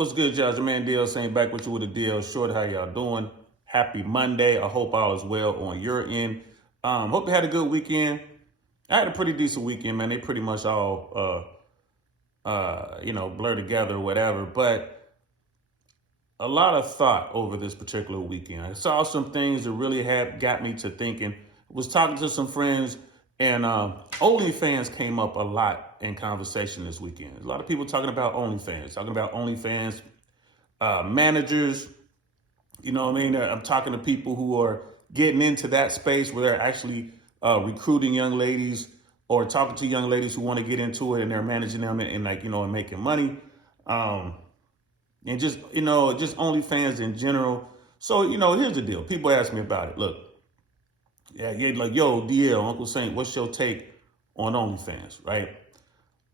What's good, y'all? Your man DL saying back with you with a DL short. How y'all doing? Happy Monday. I hope all is well on your end. Hope you had a good weekend. I had a pretty decent weekend, man. They pretty much all blur together or whatever. But a lot of thought over this particular weekend. I saw some things that really had got me to thinking. Was talking to some friends, and OnlyFans came up a lot in conversation this weekend. A lot of people talking about OnlyFans managers. You know what I mean? I'm talking to people who are getting into that space where they're actually recruiting young ladies or talking to young ladies who want to get into it, and they're managing them and making money. And just OnlyFans in general. So, here's the deal. People ask me about it. Look, yeah, like, yo, DL, Uncle Saint, what's your take on OnlyFans, right?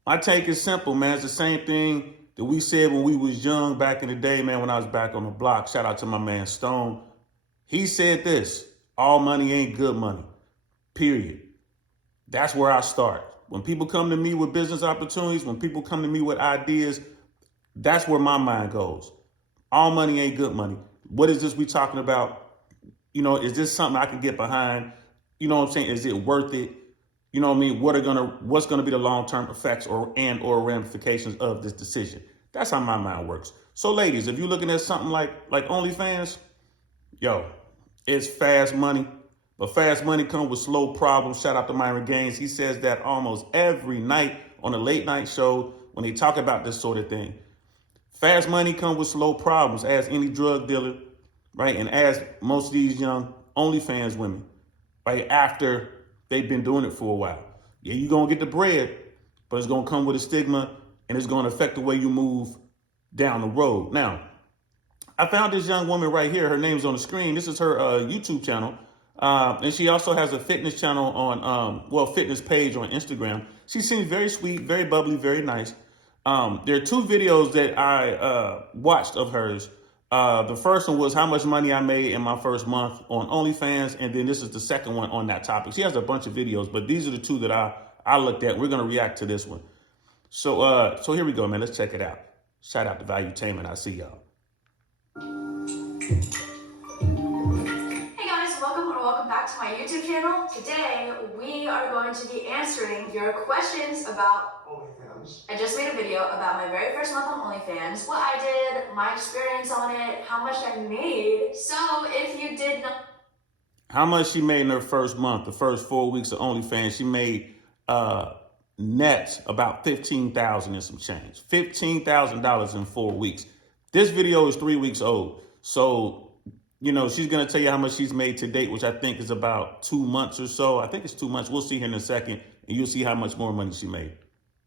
My take is simple, man. It's the same thing that we said when we was young back in the day, man, when I was back on the block. Shout out to my man Stone. He said this: all money ain't good money, period. That's where I start. When people come to me with business opportunities, when people come to me with ideas, that's where my mind goes. All money ain't good money. What is this we talking about? Is this something I can get behind? You know what I'm saying? Is it worth it? You know what I mean? What's gonna be the long-term effects or ramifications of this decision? That's how my mind works. So ladies, if you're looking at something like OnlyFans, yo, it's fast money. But fast money comes with slow problems. Shout out to Myron Gaines. He says that almost every night on a late night show when they talk about this sort of thing. Fast money comes with slow problems, as any drug dealer, right? And as most of these young OnlyFans women, right, after they've been doing it for a while. Yeah, you're going to get the bread, but it's going to come with a stigma, and it's going to affect the way you move down the road. Now, I found this young woman right here. Her name's on the screen. This is her YouTube channel. And she also has a fitness channel on, fitness page on Instagram. She seems very sweet, very bubbly, very nice. There are two videos that I watched of hers. The first one was how much money I made in my first month on OnlyFans. And then this is the second one on that topic. She has a bunch of videos, but these are the two that I looked at. We're going to react to this one. So here we go, man. Let's check it out. Shout out to Valuetainment. I see y'all. Welcome back to my YouTube channel. Today, we are going to be answering your questions about OnlyFans. I just made a video about my very first month on OnlyFans, what I did, my experience on it, how much I made. So if you did not... How much she made in her first month, the first 4 weeks of OnlyFans, she made net about $15,000 and some change. $15,000 in 4 weeks. This video is 3 weeks old. So she's going to tell you how much she's made to date, which I think is about 2 months or so. I think it's 2 months. We'll see here in a second, and you'll see how much more money she made.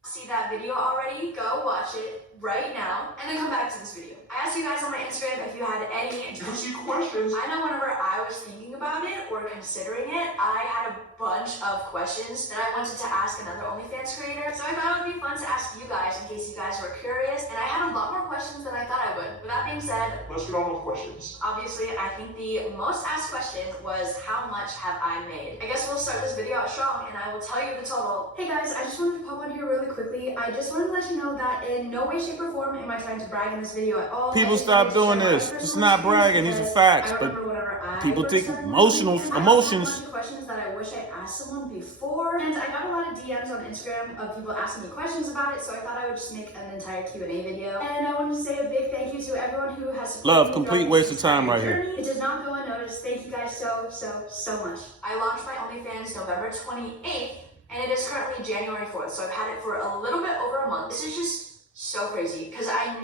See that video already? Go watch it right now, and then come back to this video. I asked you guys on my Instagram if you had any juicy questions. I know whenever I was thinking about it or considering it, I had a bunch of questions that I wanted to ask another OnlyFans creator. So I thought it would be fun to ask you guys in case you guys were curious, and I had a lot more questions than I thought I would. With that being said, let's get on with questions. Obviously, I think the most asked question was, how much have I made? I guess we'll start this video out strong, and I will tell you the total. Hey guys, I just wanted to pop on here really quickly. I just wanted to let you know that in no way, shape, or form am I trying to brag in this video at all. People stop doing this. It's not bragging. These are facts. But people think emotions. Questions that I wish I asked someone before, and I got a lot of DMs on Instagram of people asking me questions about it, so I thought I would just make an entire Q&A video. And I wanted to say a big thank you to everyone who has love. Complete waste of time right here. It did not go unnoticed. Thank you guys so much. I launched my OnlyFans November 28th, and it is currently January 4th, so I've had it for a little bit over a month. This is just so crazy because I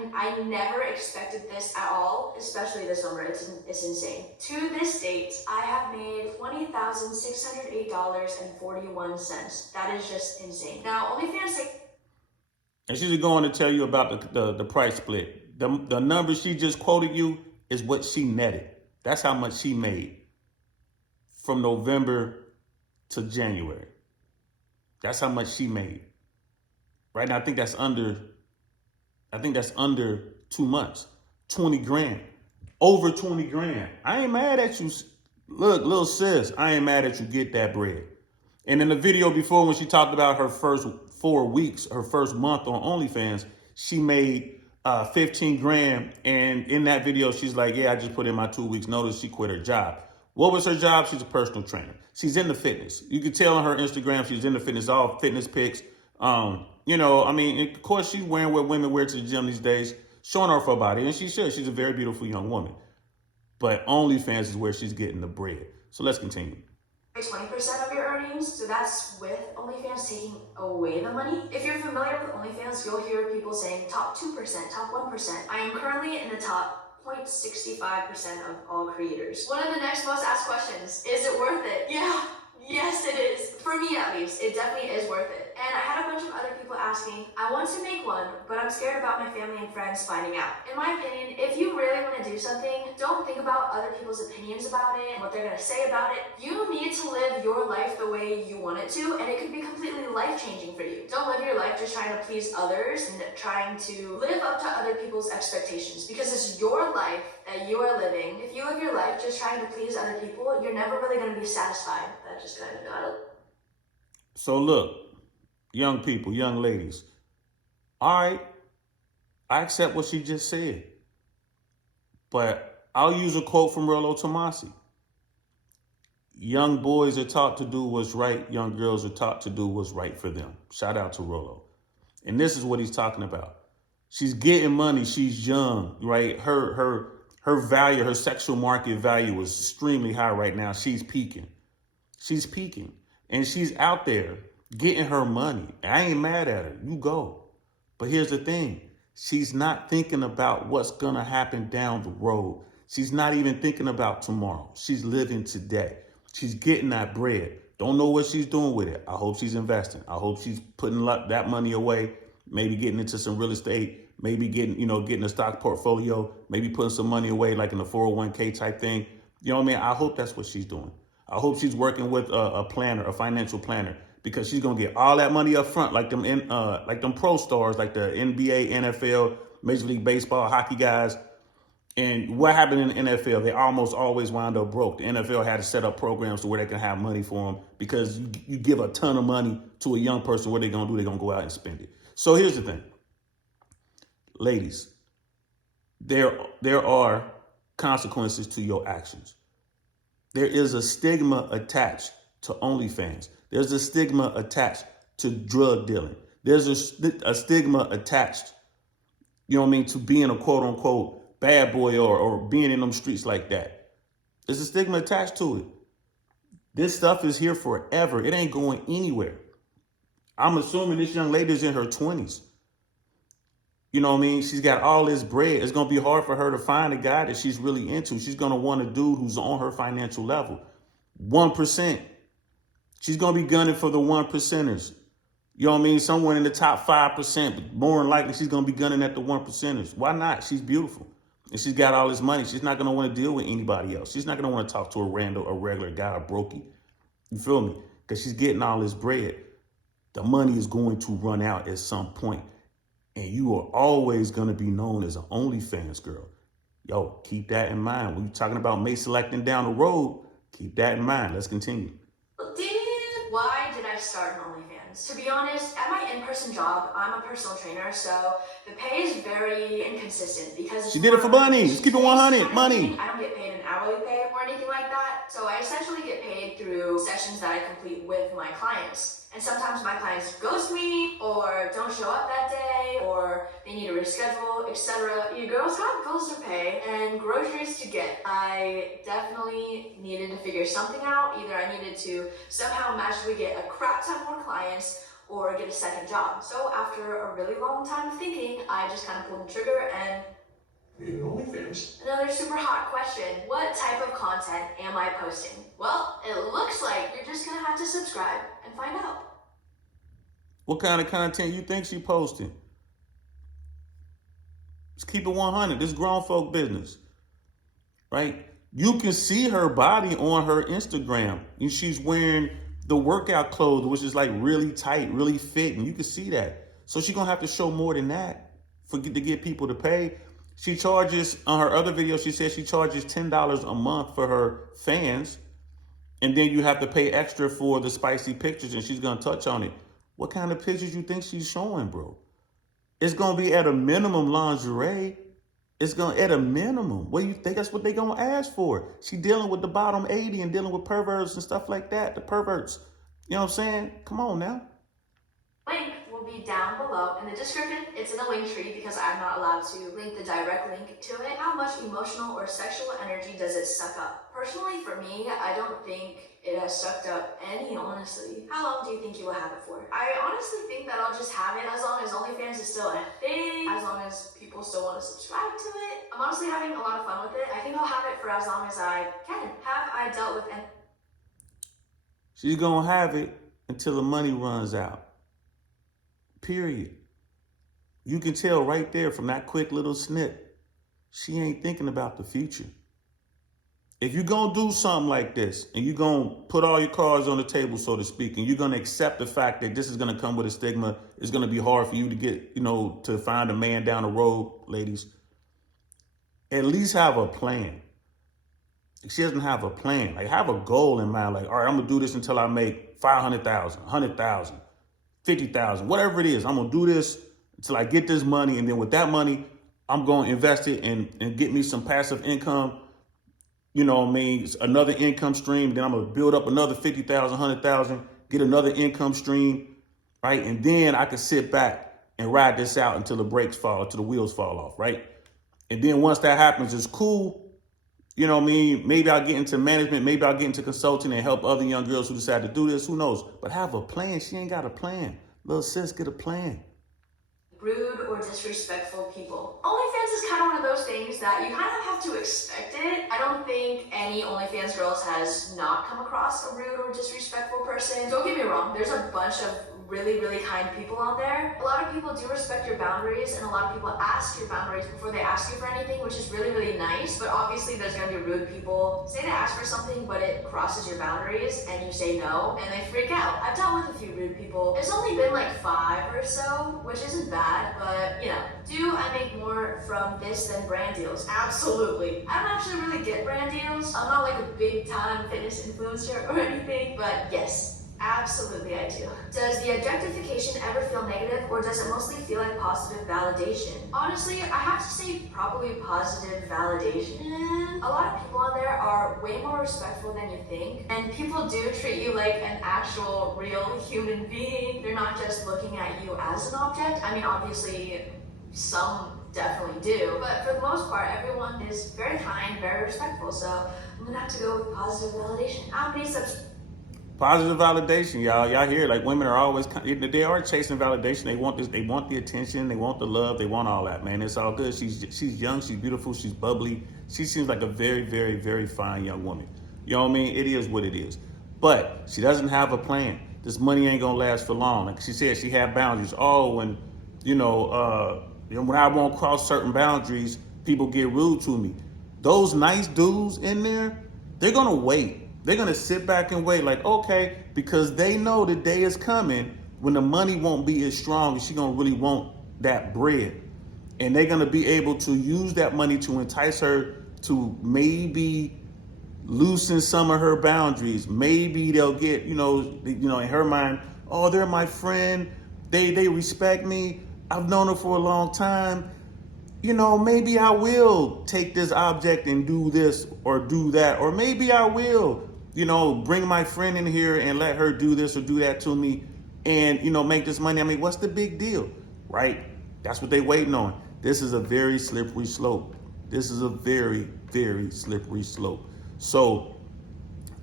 never expected this at all, especially this number. It's insane. To this date, I have made $20,608.41. That is just insane. Now, OnlyFans and she's going to tell you about the price split. The number she just quoted you is what she netted. That's how much she made from November to January. That's how much she made. Right now, I think that's under 2 months. 20 grand. Over 20 grand. I ain't mad at you. Look, little sis, I ain't mad at you. Get that bread. And in the video before, when she talked about her first 4 weeks, her first month on OnlyFans, she made 15 grand. And in that video, she's like, yeah, I just put in my 2 weeks notice. She quit her job. What was her job? She's a personal trainer. She's into fitness. You can tell on her Instagram, she's into fitness, all fitness pics. I mean, of course, she's wearing what women wear to the gym these days, showing off her body. And she should. She's a very beautiful young woman. But OnlyFans is where she's getting the bread. So let's continue. 20% of your earnings, so that's with OnlyFans taking away the money. If you're familiar with OnlyFans, you'll hear people saying top 2%, top 1%. I am currently in the top 0.65% of all creators. One of the next most asked questions, is it worth it? Yeah, yes it is. For me at least, it definitely is worth it. And I had a bunch of other people asking, I want to make one, but I'm scared about my family and friends finding out. In my opinion, if you really want to do something, don't think about other people's opinions about it and what they're going to say about it. You need to live your life the way you want it to, and it could be completely life-changing for you. Don't live your life just trying to please others and trying to live up to other people's expectations, because it's your life that you are living. If you live your life just trying to please other people, you're never really going to be satisfied. That just kind of got it. So look, young people, young ladies, all right, I accept what she just said, but I'll use a quote from Rollo Tomasi. Young boys are taught to do what's right. Young girls are taught to do what's right for them. Shout out to Rollo. And this is what he's talking about. She's getting money. She's young, right? Her value, her sexual market value is extremely high right now. She's peaking. She's peaking. And she's out there getting her money. I ain't mad at her. You go. But here's the thing. She's not thinking about what's going to happen down the road. She's not even thinking about tomorrow. She's living today. She's getting that bread. Don't know what she's doing with it. I hope she's investing. I hope she's putting that money away, maybe getting into some real estate, maybe getting a stock portfolio, maybe putting some money away like in a 401k type thing. You know what I mean? I hope that's what she's doing. I hope she's working with a planner, a financial planner, because she's gonna get all that money up front, like them pro stars, like the NBA, NFL, Major League Baseball, hockey guys. And what happened in the NFL? They almost always wind up broke. The NFL had to set up programs to where they can have money for them, because you give a ton of money to a young person, what they're gonna do? They're gonna go out and spend it. So here's the thing, ladies, there are consequences to your actions. There is a stigma attached to OnlyFans. There's a stigma attached to drug dealing. There's a stigma attached, to being a quote unquote bad boy or being in them streets like that. There's a stigma attached to it. This stuff is here forever. It ain't going anywhere. I'm assuming this young lady's in her 20s. You know what I mean? She's got all this bread. It's going to be hard for her to find a guy that she's really into. She's going to want a dude who's on her financial level. 1%. She's going to be gunning for the 1%ers. You know what I mean? Somewhere in the top 5%, but more than likely she's going to be gunning at the 1%ers. Why not? She's beautiful. And she's got all this money. She's not going to want to deal with anybody else. She's not going to want to talk to a regular guy, a brokey. You feel me? Because she's getting all this bread. The money is going to run out at some point. And you are always going to be known as an OnlyFans girl. Yo, keep that in mind. When you're talking about mate selecting down the road, keep that in mind. Let's continue. Why did I start an OnlyFans? To be honest, at my in-person job, I'm a personal trainer, so the pay is very inconsistent because she did it for money. Just keep it 100. Money. I don't get paid an hourly pay or anything like that. So I essentially get paid through sessions that I complete with my clients. And sometimes my clients ghost me or don't show up that day or they need to reschedule, etc. You girls got bills to pay and groceries to get. I definitely needed to figure something out. Either I needed to somehow magically get a crap ton more clients or get a second job. So after a really long time of thinking, I just kind of pulled the trigger and OnlyFans. Another super hot question. What type of content am I posting? Well, it looks like you're just gonna have to subscribe and find out. What kind of content you think she posting? Just keep it 100. This is grown folk business, right? You can see her body on her Instagram. And she's wearing the workout clothes, which is like really tight, really fit, and you can see that. So she's gonna have to show more than that to get people to pay. She charges, on her other video, she said she charges $10 a month for her fans. And then you have to pay extra for the spicy pictures, and she's going to touch on it. What kind of pictures you think she's showing, bro? It's gonna be at a minimum lingerie. It's gonna at a minimum. What do you think? That's what they gonna ask for. She dealing with the bottom 80 and dealing with perverts and stuff like that. The perverts. You know what I'm saying? Come on now. Link will be down below in the description. It's in a link tree because I'm not allowed to link the direct link to it. How much emotional or sexual energy does it suck up? Personally, for me, I don't think it has sucked up any, honestly. How long do you think you will have it for? I honestly think that I'll just have it as long as OnlyFans is still a thing, as long as people still want to subscribe to it. I'm honestly having a lot of fun with it. I think I'll have it for as long as I can. Have I dealt with any... She's gonna have it until the money runs out. Period. You can tell right there from that quick little snip, she ain't thinking about the future. If you're going to do something like this and you're going to put all your cards on the table, so to speak, and you're going to accept the fact that this is going to come with a stigma, it's going to be hard for you to get, to find a man down the road, ladies, at least have a plan. If she doesn't have a plan, like have a goal in mind, like, all right, I'm going to do this until I make 500,000, 100,000. 50,000, whatever it is. I'm gonna do this until I get this money, and then with that money, I'm gonna invest it and get me some passive income. You know what I mean? Another income stream. Then I'm gonna build up another 50,000, 100,000, get another income stream, right? And then I can sit back and ride this out until the brakes fall, until the wheels fall off, right? And then once that happens, it's cool. You know what I mean? Maybe I'll get into management. Maybe I'll get into consulting and help other young girls who decide to do this. Who knows? But have a plan. She ain't got a plan. Little sis, get a plan. Rude or disrespectful people. OnlyFans is kind of one of those things that you kind of have to expect it. I don't think any OnlyFans girls has not come across a rude or disrespectful person. Don't get me wrong, there's a bunch of really, really kind people out there. A lot of people do respect your boundaries, and a lot of people ask your boundaries before they ask you for anything, which is really, really nice. But obviously there's gonna be rude people. Say they ask for something, but it crosses your boundaries and you say no, and they freak out. I've dealt with a few rude people. It's only been like 5 or so, which isn't bad, but do I make more from this than brand deals? Absolutely. I don't actually really get brand deals. I'm not like a big time fitness influencer or anything, but yes. Absolutely, I do. Does the objectification ever feel negative, or does it mostly feel like positive validation? Honestly, I have to say probably positive validation. A lot of people on there are way more respectful than you think, and people do treat you like an actual, real human being. They're not just looking at you as an object. I mean, obviously, some definitely do, but for the most part, everyone is very kind, very respectful, so I'm gonna have to go with positive validation. How many Positive validation, y'all. Y'all hear, like, women are always, they are chasing validation. They want this, they want the attention, they want the love, they want all that, man. It's all good. She's young, she's beautiful, she's bubbly. She seems like a very, very, very fine young woman. You know what I mean? It is what it is. But she doesn't have a plan. This money ain't gonna last for long. Like she said, she had boundaries. Oh, when I won't cross certain boundaries, people get rude to me. Those nice dudes in there, they're gonna wait. They're going to sit back and wait like, okay, because they know the day is coming when the money won't be as strong and she's going to really want that bread. And they're going to be able to use that money to entice her to maybe loosen some of her boundaries. Maybe they'll get, in her mind, oh, they're my friend. They respect me. I've known her for a long time. Maybe I will take this object and do this or do that. Or maybe I will, bring my friend in here and let her do this or do that to me and, make this money. I mean, what's the big deal, right? That's what they waiting on. This is a very slippery slope. This is a very, very slippery slope. So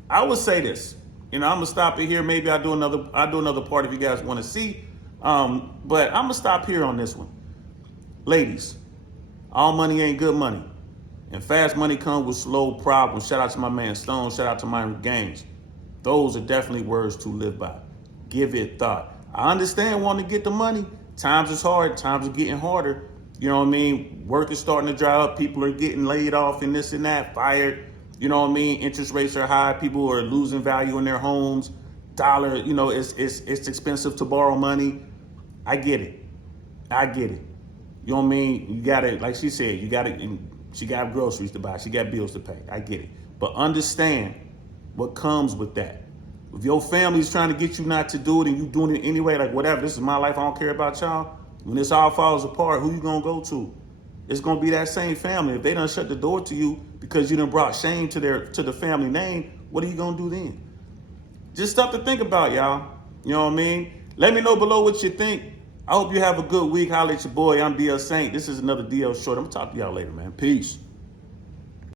I would say this, I'm gonna stop it here. Maybe I'll do another part if you guys want to see. But I'm gonna stop here on this one. Ladies, all money ain't good money. And fast money comes with slow problems. Shout out to my man Stone. Shout out to Myron Gaines. Those are definitely words to live by. Give it thought. I understand wanting to get the money. Times is hard. Times are getting harder. You know what I mean? Work is starting to dry up. People are getting laid off and this and that, fired. You know what I mean? Interest rates are high. People are losing value in their homes. Dollar, it's expensive to borrow money. I get it. You know what I mean? You got to, like she said, she got groceries to buy. She got bills to pay. I get it. But understand what comes with that. If your family's trying to get you not to do it and you doing it anyway, like whatever, this is my life, I don't care about y'all, When this all falls apart, who you gonna go to? It's gonna be that same family. If they done shut the door to you because you done brought shame to the family name, what are you gonna do then? Just stuff to think about, y'all. You know what I mean? Let me know below what you think. I hope you have a good week. Holla at your boy. I'm DL Saint. This is another DL Short. I'm gonna talk to y'all later, man. Peace.